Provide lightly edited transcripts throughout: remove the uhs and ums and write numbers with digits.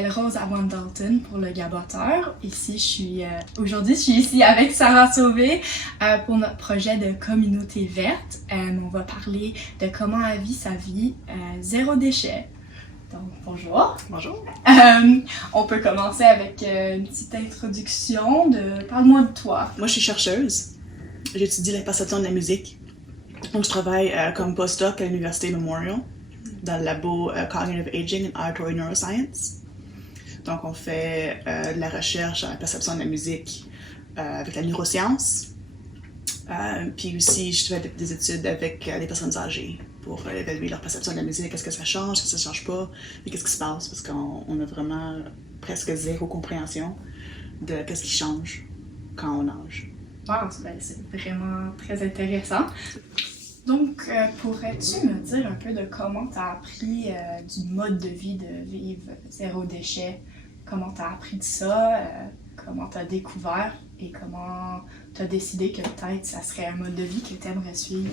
m'appelle Rose Avant Dalton pour le Gaboteur. Aujourd'hui, je suis ici avec Sarah Sauvé pour notre projet de communauté verte. On va parler de comment elle vit sa vie zéro déchet. Donc, bonjour. Bonjour. On peut commencer avec une petite introduction Parle-moi de toi. Moi, je suis chercheuse. J'étudie la perception de la musique. Donc, je travaille comme postdoc à l'Université Memorial dans le labo Cognitive Aging and Auditory Neuroscience. Donc, on fait de la recherche sur la perception de la musique avec la neuroscience. Puis aussi, je fais des études avec les personnes âgées pour évaluer leur perception de la musique. Est-ce que ça change, est-ce que ça change pas, et qu'est-ce qui se passe? Parce qu'on a vraiment presque zéro compréhension de qu'est-ce qui change quand on nage. Wow, c'est vraiment très intéressant. Donc, pourrais-tu me dire un peu de comment tu as appris du mode de vie de vivre zéro déchet? Comment tu as appris de ça? Comment tu as découvert? Et comment tu as décidé que peut-être ça serait un mode de vie que tu aimerais suivre?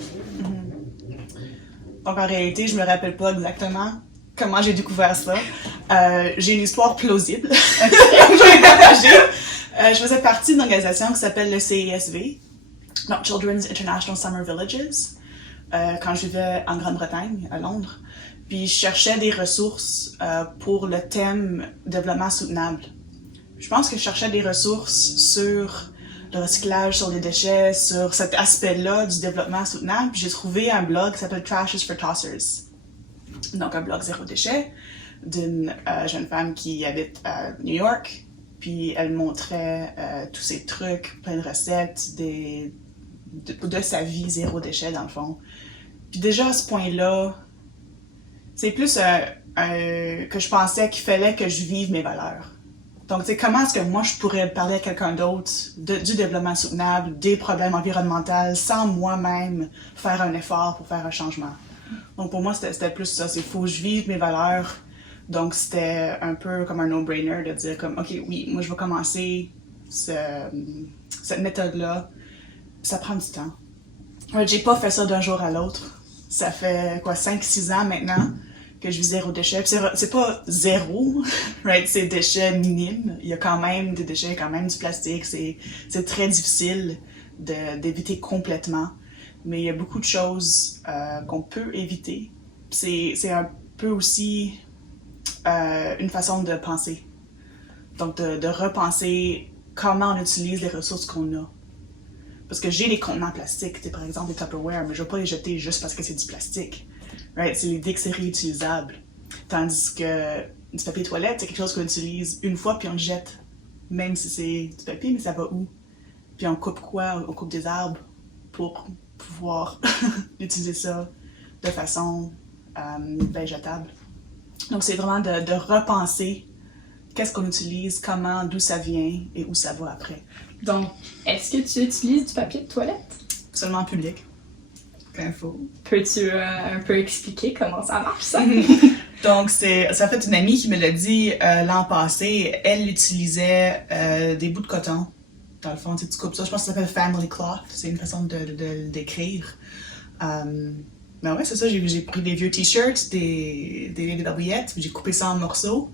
Donc, en réalité, je me rappelle pas exactement comment j'ai découvert ça. J'ai une histoire plausible. Je faisais partie d'une organisation qui s'appelle le CISV, donc Children's International Summer Villages, quand je vivais en Grande-Bretagne, à Londres. Puis je cherchais des ressources pour le thème développement soutenable. Je pense que je cherchais des ressources sur le recyclage, sur les déchets, sur cet aspect-là du développement soutenable. Puis j'ai trouvé un blog qui s'appelle Trash is for Tossers. Donc un blog zéro déchet d'une jeune femme qui habite à New York. Puis elle montrait tous ces trucs, plein de recettes, de sa vie zéro déchet dans le fond. Puis déjà à ce point-là, c'est plus que je pensais qu'il fallait que je vive mes valeurs. Donc, tu sais, comment est-ce que moi je pourrais parler à quelqu'un d'autre du développement soutenable, des problèmes environnementaux, sans moi-même faire un effort pour faire un changement. Donc pour moi, c'était plus ça, c'est faut que je vive mes valeurs. Donc c'était un peu comme un no-brainer de dire comme, ok, oui, moi je vais commencer cette méthode-là. Ça prend du temps. J'ai pas fait ça d'un jour à l'autre. Ça fait 5-6 ans maintenant que je vis zéro déchet. Puis c'est pas zéro, right? C'est déchets minimes. Il y a quand même des déchets, quand même du plastique. C'est très difficile d'éviter complètement. Mais il y a beaucoup de choses qu'on peut éviter. C'est un peu aussi une façon de penser. Donc de repenser comment on utilise les ressources qu'on a. Parce que j'ai des contenants plastiques, par exemple des Tupperware, mais je vais pas les jeter juste parce que c'est du plastique. Right? C'est l'idée que c'est réutilisable. Tandis que du papier toilette, c'est quelque chose qu'on utilise une fois puis on le jette. Même si c'est du papier, mais ça va où? Puis on coupe quoi? On coupe des arbres pour pouvoir utiliser ça de façon végétable. Donc c'est vraiment de repenser qu'est-ce qu'on utilise, comment, d'où ça vient et où ça va après. Donc, est-ce que tu utilises du papier de toilette? Seulement en public. Peux-tu un peu expliquer comment ça marche, ça? Donc, ça a fait une amie qui me l'a dit l'an passé. Elle utilisait des bouts de coton. Dans le fond, tu coupes ça. Je pense que ça s'appelle family cloth. C'est une façon de le décrire. Mais ouais, c'est ça. J'ai pris des vieux t-shirts, des barouillettes, puis j'ai coupé ça en morceaux.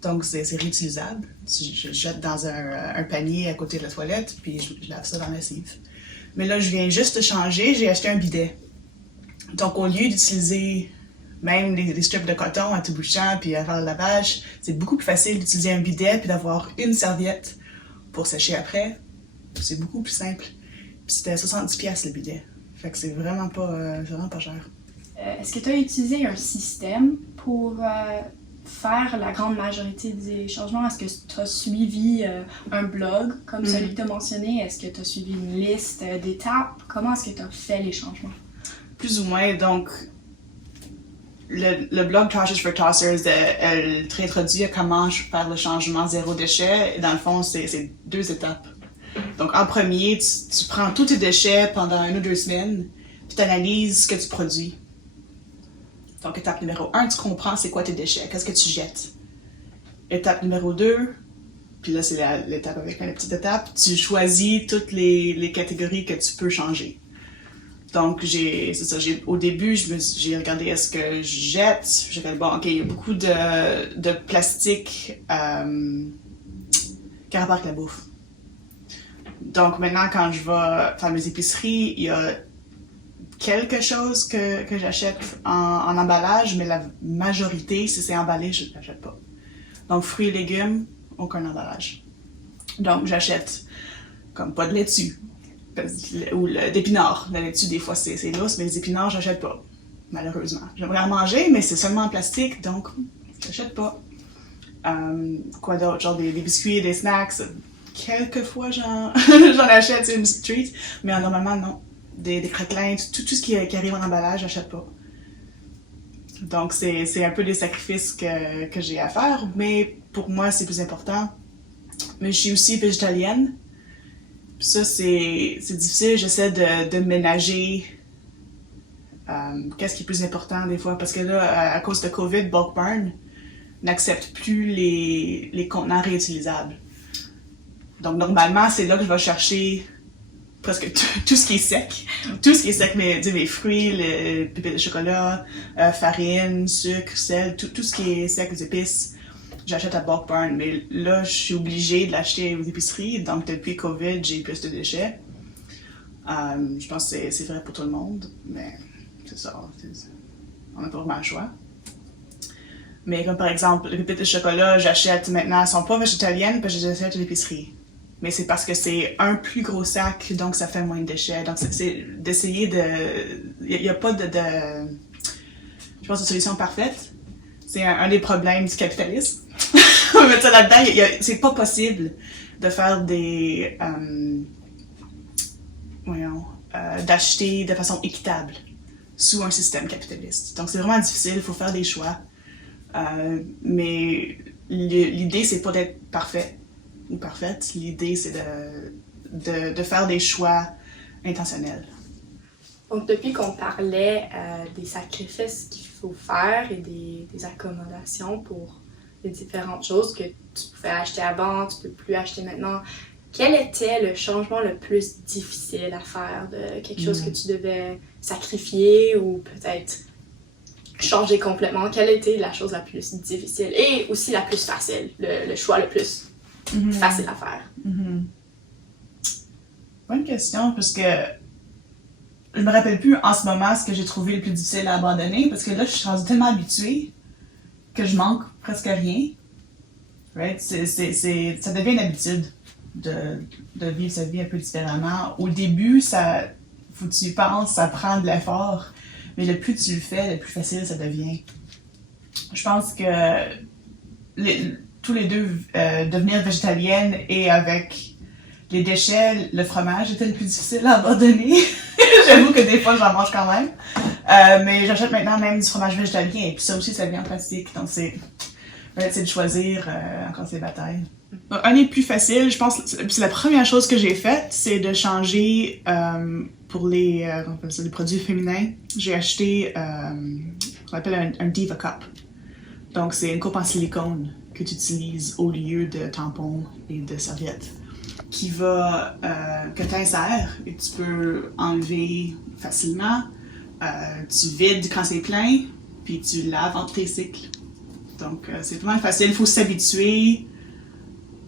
Donc, c'est réutilisable. Je jette dans un panier à côté de la toilette, puis je lave ça dans la lessive. Mais là, je viens juste de changer, j'ai acheté un bidet. Donc, au lieu d'utiliser même les strips de coton à tout bouchant puis à faire le lavage, c'est beaucoup plus facile d'utiliser un bidet puis d'avoir une serviette pour sécher après. C'est beaucoup plus simple. Puis c'était 70$ le bidet. Fait que c'est vraiment pas cher. Est-ce que tu as utilisé un système pour faire la grande majorité des changements? Est-ce que tu as suivi un blog comme celui que tu as mentionné? Est-ce que tu as suivi une liste d'étapes? Comment est-ce que tu as fait les changements? Plus ou moins, donc le blog Trash is for Tossers, elle introduit à comment faire le changement zéro déchet. Dans le fond, c'est 2 étapes. Donc en premier, tu prends tous tes déchets pendant 1 ou 2 semaines, puis tu analyses ce que tu produis. Donc, étape numéro 1, tu comprends c'est quoi tes déchets, qu'est-ce que tu jettes. Étape numéro 2, puis là, c'est l'étape avec la petite étape, tu choisis toutes les catégories que tu peux changer. Donc, au début, j'ai regardé est-ce que je jette. J'ai regardé, bon, OK, il y a beaucoup de plastique qui a rapport avec la bouffe. Donc, maintenant, quand je vais faire mes épiceries, il y a quelque chose que j'achète en emballage, mais la majorité, si c'est emballé, je ne l'achète pas. Donc, fruits et légumes, aucun emballage. Donc, j'achète comme pas de laitue. Ou d'épinards. La laitue, des fois, c'est lousse, mais les épinards, j'achète pas. Malheureusement. J'aimerais en manger, mais c'est seulement en plastique, donc j'achète pas. Quoi d'autre? Genre des biscuits, des snacks. Quelquefois, j'en achète, c'est une petite treat. Mais normalement, non. Des craquelins, tout ce qui arrive en emballage, j'achète pas. Donc, c'est un peu des sacrifices que j'ai à faire, mais pour moi, c'est plus important. Mais je suis aussi végétalienne. Ça, c'est difficile. J'essaie de ménager qu'est-ce qui est plus important des fois. Parce que là, à cause de COVID, Bulk Barn n'accepte plus les contenants réutilisables. Donc, normalement, c'est là que je vais chercher presque tout ce qui est sec. Tout ce qui est sec, mes fruits, les pépites de chocolat, farine, sucre, sel, tout ce qui est sec, les épices. J'achète à Bulk Barn, mais là, je suis obligée de l'acheter aux épiceries. Donc, depuis COVID, j'ai plus de déchets. Je pense que c'est vrai pour tout le monde, mais c'est ça. On n'a pas vraiment le choix. Mais comme par exemple, les pépites de chocolat, j'achète maintenant, elles sont pas végétaliennes, parce que je les achète à l'épicerie. Mais c'est parce que c'est un plus gros sac, donc ça fait moins de déchets. Donc, c'est d'essayer de... Il n'y a pas je pense, de solution parfaite. C'est un des problèmes du capitalisme. On va mettre ça là-dedans. C'est pas possible de faire d'acheter de façon équitable sous un système capitaliste. Donc, c'est vraiment difficile. Il faut faire des choix. Mais l'idée, c'est pas d'être parfait ou parfaite. L'idée, c'est de faire des choix intentionnels. Donc, depuis qu'on parlait des sacrifices qu'il faut faire et des accommodations pour les différentes choses que tu pouvais acheter avant, tu peux plus acheter maintenant, quel était le changement le plus difficile à faire de quelque chose que tu devais sacrifier ou peut-être changer complètement? Quelle était la chose la plus difficile et aussi la plus facile, le choix le plus facile à faire? Bonne question, parce que je me rappelle plus en ce moment ce que j'ai trouvé le plus difficile à abandonner, parce que là, je suis rendue tellement habituée que je manque presque rien. Right? Ça devient une habitude de vivre sa vie un peu différemment. Au début, faut que tu y penses, ça prend de l'effort, mais le plus tu le fais, le plus facile ça devient. Je pense que tous les deux, devenir végétalienne et avec les déchets, le fromage était le plus difficile à abandonner. J'avoue que des fois, j'en mange quand même. Mais j'achète maintenant même du fromage végétalien. Et puis ça aussi, ça vient en plastique. Donc, c'est de choisir encore ces batailles. Un des plus faciles, je pense, c'est la première chose que j'ai faite, c'est de changer pour les produits féminins. J'ai acheté qu'on appelle un Diva Cup. Donc, c'est une coupe en silicone que tu utilises au lieu de tampons et de serviettes, que tu insères et tu peux enlever facilement. Tu vides quand c'est plein, puis tu laves entre tes cycles. Donc, c'est vraiment facile. Il faut s'habituer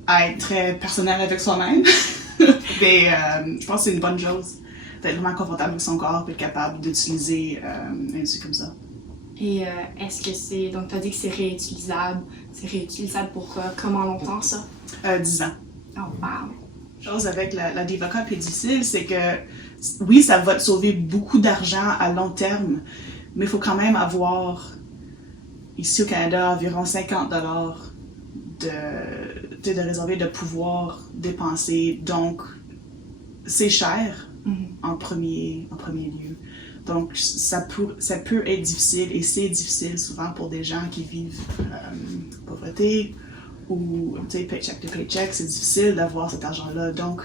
à être très personnel avec soi-même. Mais je pense que c'est une bonne chose d'être vraiment confortable avec son corps et être capable d'utiliser un outil comme ça. Et est-ce que c'est... Donc, tu as dit que c'est réutilisable. C'est réutilisable pour comment longtemps, ça? 10 ans. Oh, wow! Chose avec la Diva Cup est difficile, c'est que oui, ça va te sauver beaucoup d'argent à long terme, mais il faut quand même avoir, ici au Canada, environ 50$ de réserver, de pouvoir dépenser. Donc, c'est cher en premier lieu. Donc, ça peut être difficile, et c'est difficile souvent pour des gens qui vivent pauvreté, ou paycheck to paycheck, c'est difficile d'avoir cet argent-là. Donc,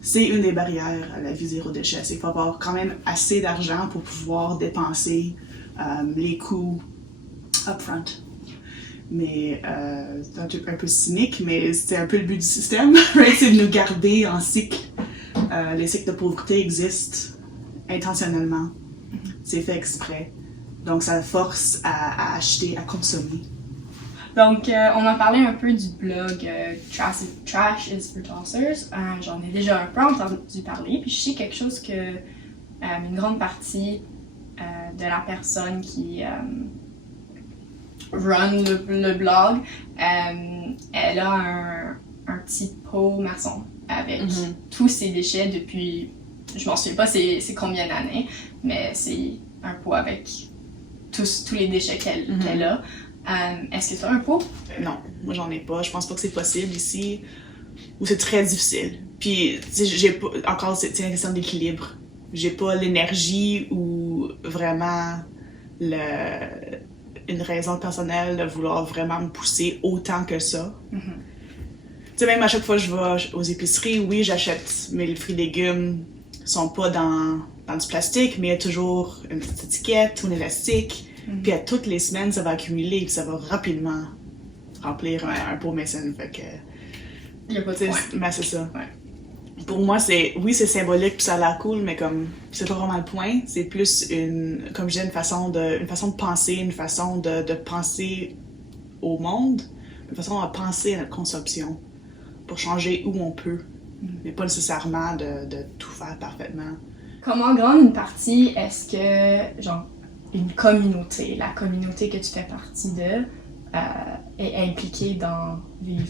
c'est une des barrières à la vie zéro déchet. C'est qu'il faut avoir quand même assez d'argent pour pouvoir dépenser les coûts upfront. Mais c'est un peu cynique, mais c'est un peu le but du système, right? C'est de nous garder en cycle. Les cycles de pauvreté existent intentionnellement. C'est fait exprès. Donc, ça force à acheter, à consommer. Donc, on a parlé un peu du blog Trash is for Tossers. J'en ai déjà un peu entendu parler, puis je sais quelque chose que une grande partie de la personne qui run le blog, elle a un petit pot maçon avec tous ses déchets depuis, je m'en souviens pas c'est combien d'années, mais c'est un pot avec tous les déchets qu'elle a. Est-ce que tu as un pot? Non, moi j'en ai pas. Je pense pas que c'est possible ici, ou c'est très difficile. Puis, j'ai pas, encore, c'est une question d'équilibre. J'ai pas l'énergie ou vraiment une raison personnelle de vouloir vraiment me pousser autant que ça. Tu sais, même à chaque fois que je vais aux épiceries, oui, j'achète mes fruits et légumes sont pas dans du plastique, mais il y a toujours une petite étiquette ou un élastique. Puis à toutes les semaines, ça va accumuler et ça va rapidement remplir un pot Mason. Fait que... Il y a pas de point. Ben, c'est ça. Ouais. Pour moi, c'est symbolique puis ça a l'air cool, mais comme c'est pas vraiment le point. C'est plus comme je dis, une façon de penser, une façon de penser au monde, une façon de penser à notre consommation pour changer où on peut, mais pas nécessairement de tout faire parfaitement. Comment grande une partie est-ce que, genre, une communauté, la communauté que tu fais partie de, est impliquée dans Vivre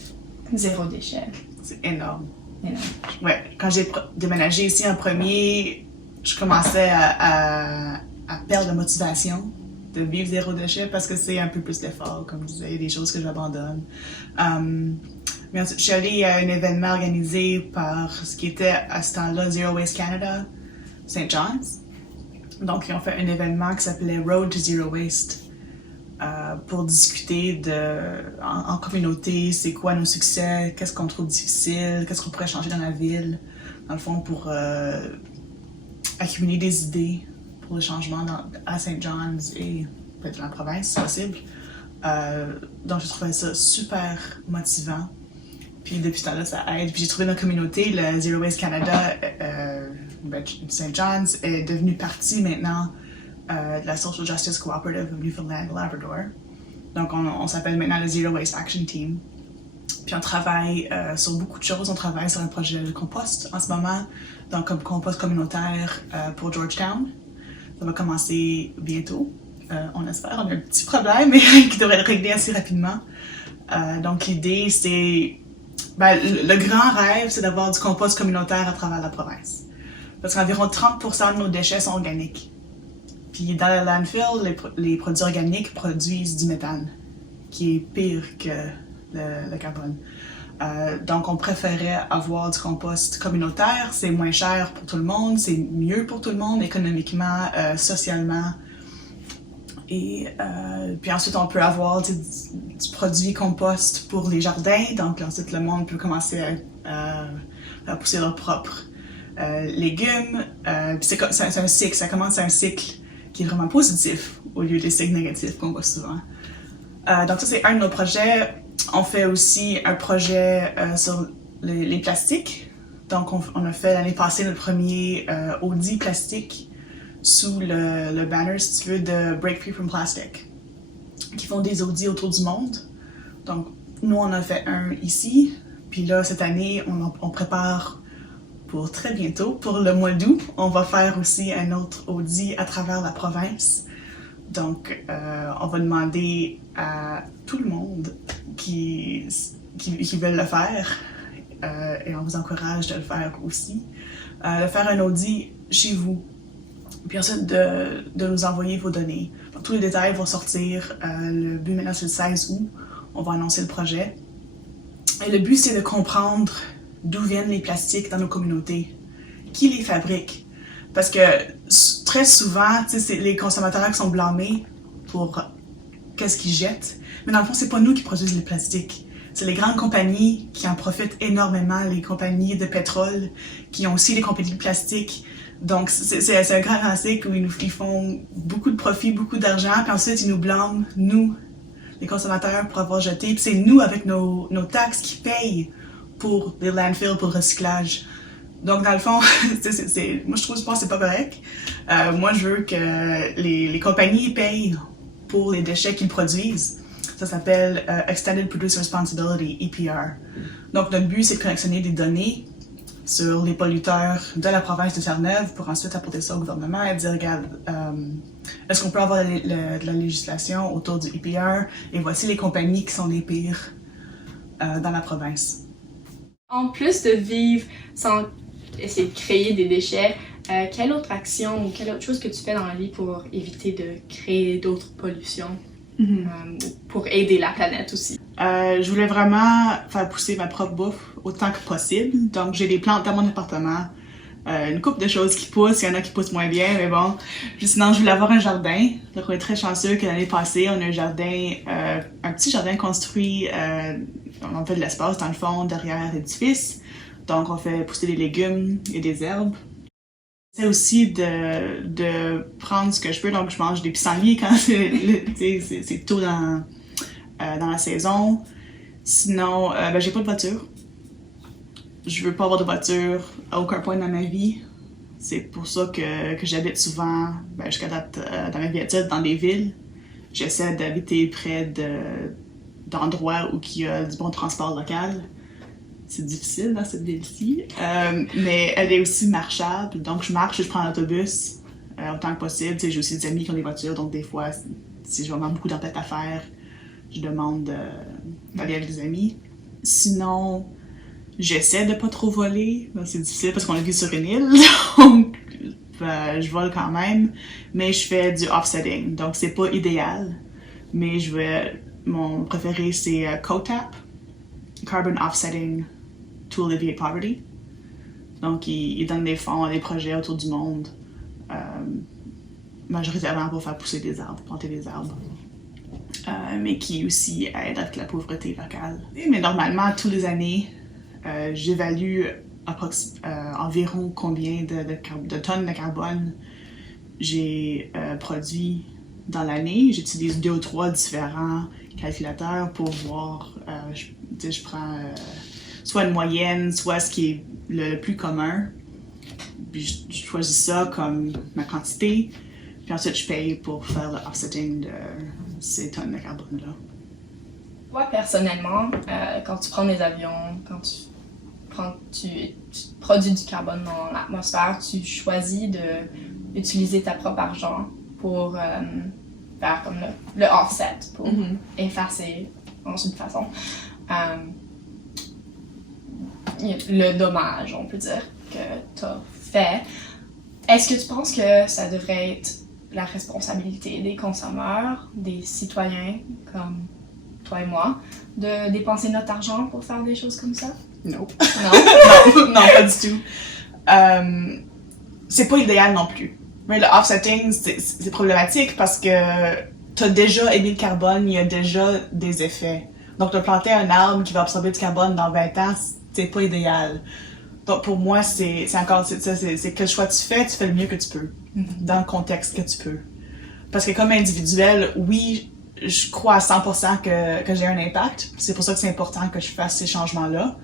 zéro déchet? C'est énorme. Énorme. Ouais, quand j'ai déménagé ici en premier, je commençais à perdre la motivation de vivre zéro déchet parce que c'est un peu plus d'effort, comme je disais, il y a des choses que j'abandonne. Mais ensuite, je suis allée à un événement organisé par ce qui était à ce temps-là Zero Waste Canada, St. John's. Donc, ils ont fait un événement qui s'appelait Road to Zero Waste pour discuter en communauté, c'est quoi nos succès, qu'est-ce qu'on trouve difficile, qu'est-ce qu'on pourrait changer dans la ville, dans le fond, pour accumuler des idées pour le changement à St. John's et peut-être dans la province, si possible. Donc, j'ai trouvé ça super motivant. Puis depuis ce temps-là, ça aide. Puis j'ai trouvé ma communauté, le Zero Waste Canada, St. John's, est devenue partie maintenant de la Social Justice Cooperative of Newfoundland Labrador. Donc on s'appelle maintenant le Zero Waste Action Team. Puis on travaille sur beaucoup de choses. On travaille sur un projet de compost en ce moment, donc comme compost communautaire pour Georgetown. Ça va commencer bientôt. On espère. On a un petit problème, mais qui devrait être réglé assez rapidement. Donc l'idée, c'est... le grand rêve, c'est d'avoir du compost communautaire à travers la province. Parce qu'environ 30% de nos déchets sont organiques. Puis dans le landfill, les produits organiques produisent du méthane, qui est pire que le carbone. Donc on préférait avoir du compost communautaire, c'est moins cher pour tout le monde, c'est mieux pour tout le monde, économiquement, socialement. Et puis ensuite, on peut avoir du produit compost pour les jardins. Donc ensuite, le monde peut commencer à pousser leurs propres légumes. Puis c'est un cycle, ça commence un cycle qui est vraiment positif au lieu des cycles négatifs qu'on voit souvent. Donc ça, c'est un de nos projets. On fait aussi un projet sur les plastiques. Donc on a fait l'année passée notre premier Audi plastique sous le banner, si tu veux, de Break Free from Plastic, qui font des audits autour du monde. Donc, nous, on a fait un ici, puis là, cette année, on prépare pour très bientôt, pour le mois d'août, on va faire aussi un autre audit à travers la province. Donc, on va demander à tout le monde qui veulent le faire, et on vous encourage de le faire aussi, de faire un audit chez vous. Puis ensuite, de nous envoyer vos données. Donc, tous les détails vont sortir. Le but maintenant, c'est le 16 août. On va annoncer le projet. Et le but, c'est de comprendre d'où viennent les plastiques dans nos communautés. Qui les fabrique? Parce que très souvent, c'est les consommateurs qui sont blâmés pour qu'est-ce qu'ils jettent. Mais dans le fond, c'est pas nous qui produisons les plastiques. C'est les grandes compagnies qui en profitent énormément, les compagnies de pétrole, qui ont aussi des compagnies de plastique. Donc, c'est un grand cycle où ils font beaucoup de profit, beaucoup d'argent, puis ensuite, ils nous blâment, nous, les consommateurs, pour avoir jeté. Puis c'est nous, avec nos taxes, qui payent pour les landfills, pour le recyclage. Donc, dans le fond, moi, je pense que c'est pas correct. Moi, je veux que les compagnies payent pour les déchets qu'ils produisent. Ça s'appelle Extended Producer Responsibility, EPR. Donc, notre but, c'est de collectionner des données sur les polluteurs de la province de Terre-Neuve pour ensuite apporter ça au gouvernement et dire, regarde, est-ce qu'on peut avoir de la législation autour du EPR? Et voici les compagnies qui sont les pires dans la province. En plus de vivre sans essayer de créer des déchets, quelle autre action ou quelle autre chose que tu fais dans la vie pour éviter de créer d'autres pollutions? Pour aider la planète aussi. Je voulais vraiment faire pousser ma propre bouffe autant que possible. Donc, j'ai des plantes dans mon appartement. Une couple de choses qui poussent. Il y en a qui poussent moins bien, mais bon. Puis sinon, je voulais avoir un jardin. Donc, on est très chanceux que l'année passée, on a un jardin, un petit jardin construit. On fait de l'espace dans le fond, derrière l'édifice. Donc, on fait pousser des légumes et des herbes. C'est aussi de prendre ce que je peux, donc je mange des pissenlits quand c'est tôt dans la saison. Sinon, j'ai pas de voiture. Je veux pas avoir de voiture à aucun point dans ma vie. C'est pour ça que j'habite souvent, jusqu'à date, dans ma vie adulte, dans des villes. J'essaie d'habiter près d'endroits où il y a du bon transport local. C'est difficile dans cette ville-ci, mais elle est aussi marchable. Donc, je marche et je prends l'autobus autant que possible. J'ai aussi des amis qui ont des voitures, donc des fois, si j'ai vraiment beaucoup d'empêtes à faire, je demande d'aller avec des amis. Sinon, j'essaie de pas trop voler. C'est difficile parce qu'on vit sur une île, donc je vole quand même. Mais je fais du offsetting, donc c'est pas idéal. Mais mon préféré, c'est COTAP, Carbon Offsetting to Alleviate Poverty. Donc, ils donnent des fonds à des projets autour du monde, majoritairement pour faire pousser des arbres, planter des arbres, mais qui aussi aident avec la pauvreté locale. Mais normalement, tous les années, j'évalue environ combien de tonnes de carbone j'ai produit dans l'année. J'utilise 2 ou 3 différents calculateurs pour voir, je prends soit une moyenne, soit ce qui est le plus commun. Puis je choisis ça comme ma quantité. Puis ensuite, je paye pour faire le offsetting de ces tonnes de carbone-là. Toi, personnellement, quand tu prends des avions, quand tu produis du carbone dans l'atmosphère, tu choisis d'utiliser ta propre argent pour faire comme le offset, pour effacer en une façon le dommage, on peut dire, que tu as fait. Est-ce que tu penses que ça devrait être la responsabilité des consommateurs, des citoyens comme toi et moi, de dépenser notre argent pour faire des choses comme ça? Non. Non? Non, pas du tout. C'est pas idéal non plus. Mais le offsetting, c'est problématique parce que t'as déjà émis le carbone, il y a déjà des effets. Donc, de planter un arbre qui va absorber du carbone dans 20 ans, c'est pas idéal. Donc, pour moi, c'est quel choix tu fais le mieux que tu peux, dans le contexte que tu peux. Parce que comme individuel, oui, je crois à 100% que j'ai un impact. C'est pour ça que c'est important que je fasse ces changements-là.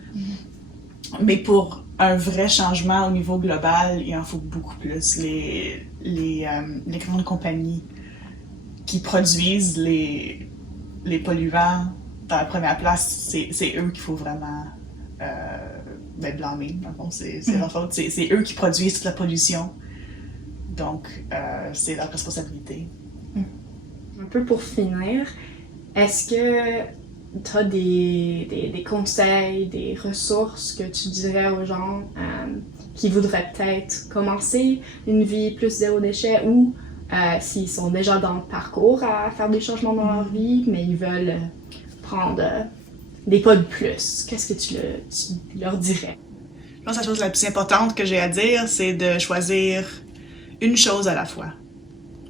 Mais pour un vrai changement au niveau global, il en faut beaucoup plus. Les grandes compagnies qui produisent les polluants dans la première place, c'est eux qu'il faut vraiment blâmer. Dans le fond, c'est leur faute. C'est eux qui produisent toute la pollution. Donc, c'est leur responsabilité. Un peu pour finir, est-ce que tu as des conseils, des ressources que tu dirais aux gens qui voudraient peut-être commencer une vie plus zéro déchet ou s'ils sont déjà dans le parcours à faire des changements dans leur vie, mais ils veulent prendre des pas de plus? Qu'est-ce que tu leur dirais? Je pense que la chose la plus importante que j'ai à dire, c'est de choisir une chose à la fois.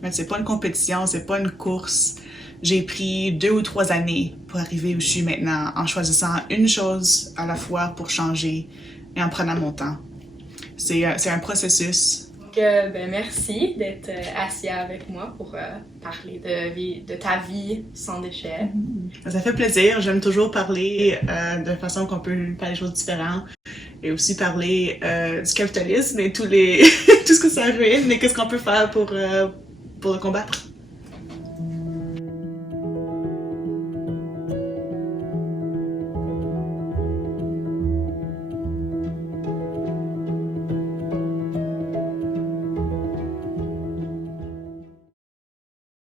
Mais c'est pas une compétition, c'est pas une course. J'ai pris 2 ou 3 années pour arriver où je suis maintenant, en choisissant une chose à la fois pour changer et en prenant mon temps. C'est un processus. Donc, merci d'être assis avec moi pour parler de ta vie sans déchets. Ça fait plaisir. J'aime toujours parler de façon qu'on peut faire des choses différentes. et aussi parler du capitalisme et tout ce que ça ruine, mais qu'est-ce qu'on peut faire pour le combattre.